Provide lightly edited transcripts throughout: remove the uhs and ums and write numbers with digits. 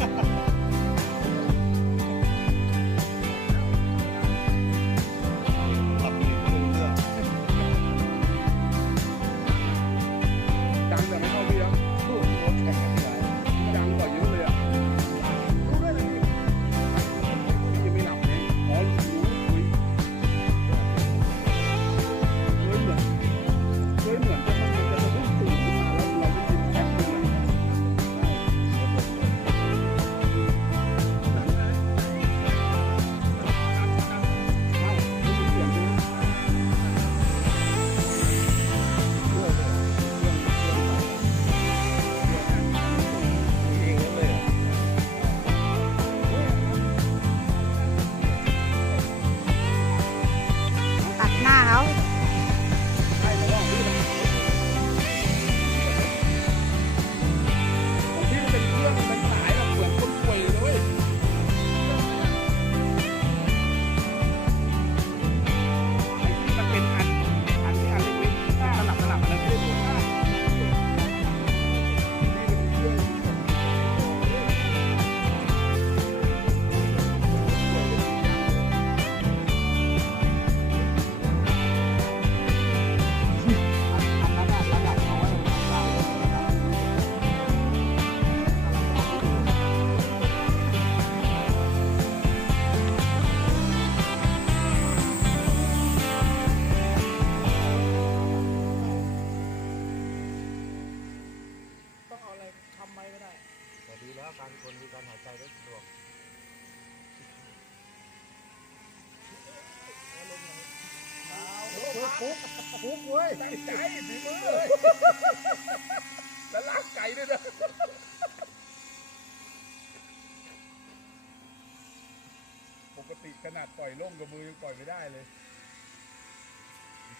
ดังแต่ไม่เข้าพี่แล้วรถแข่งกันเลยดังกว่าเยอะเลยอ่ะรู้ได้เลยพี่ยังไม่หลับเลยอ๋อรู้คุยเหมือนจะมันจะต้องตื่นขึ้นมาแล้วเราได้ยินแป๊บนึงตัดหน้าเขา ใช่แต่ว่าของพี่มันเป็นเครื่องมันสายแบบเหมือนคนป่วยเลยเว้ยไอ้ที่มันเป็นอันเล็กๆสลับอันนั้นไม่ได้ผลมากนี่เป็นเครื่องต้องเอาอะไรทำไว้ก็ได้ แต่ดีแล้วการคนมีการหายใจได้สะดวก ปุ๊บเว้ยตั้งใจฝีมือแล้วลากไก่ด้วยนะปกติขนาดปล่อยล่มกับมือยังปล่อยไม่ได้เลย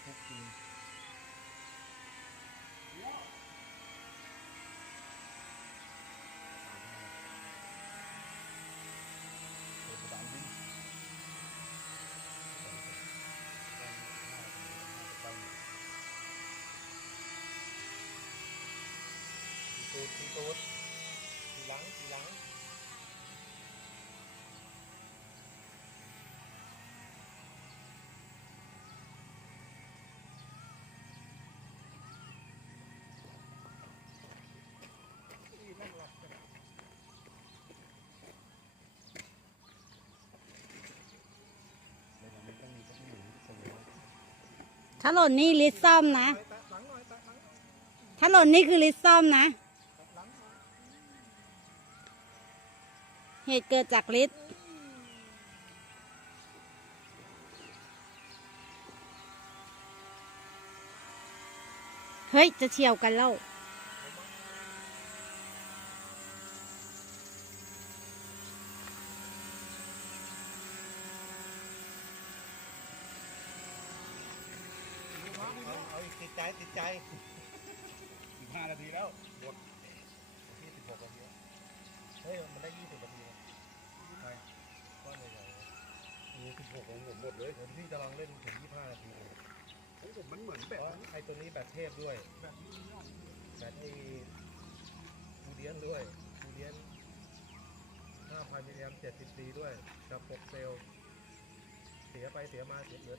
ปุ๊บจริงตีตูดทีหลังถ้าหล่นนี่ลิซซ่อมนะ ถ้าหล่นนี่คือลิซซ่อมนะ เหตุเกิดจากลิซเฮ้ย จะเฉี่ยวกันแล้ว เอาอีกติดใจ15 นาทีแล้วหมด 26 นาทีเฮ้ยมันได้20 นาทีนะใช่ก้อนใหญ่ๆ16ของผมหมดเลยเดี๋ยวพี่จะลองเล่นถึง25 นาทีของผมมันเหมือนแบบ ไอ้ตัวนี้แบตเทพด้วยแบตไอ้บูเดียนด้วยบูเดียน 5,000 มิลลิแอมป์ 70 ซีด้วยกับ6 เซลล์เสียไปเสียมาเหลือ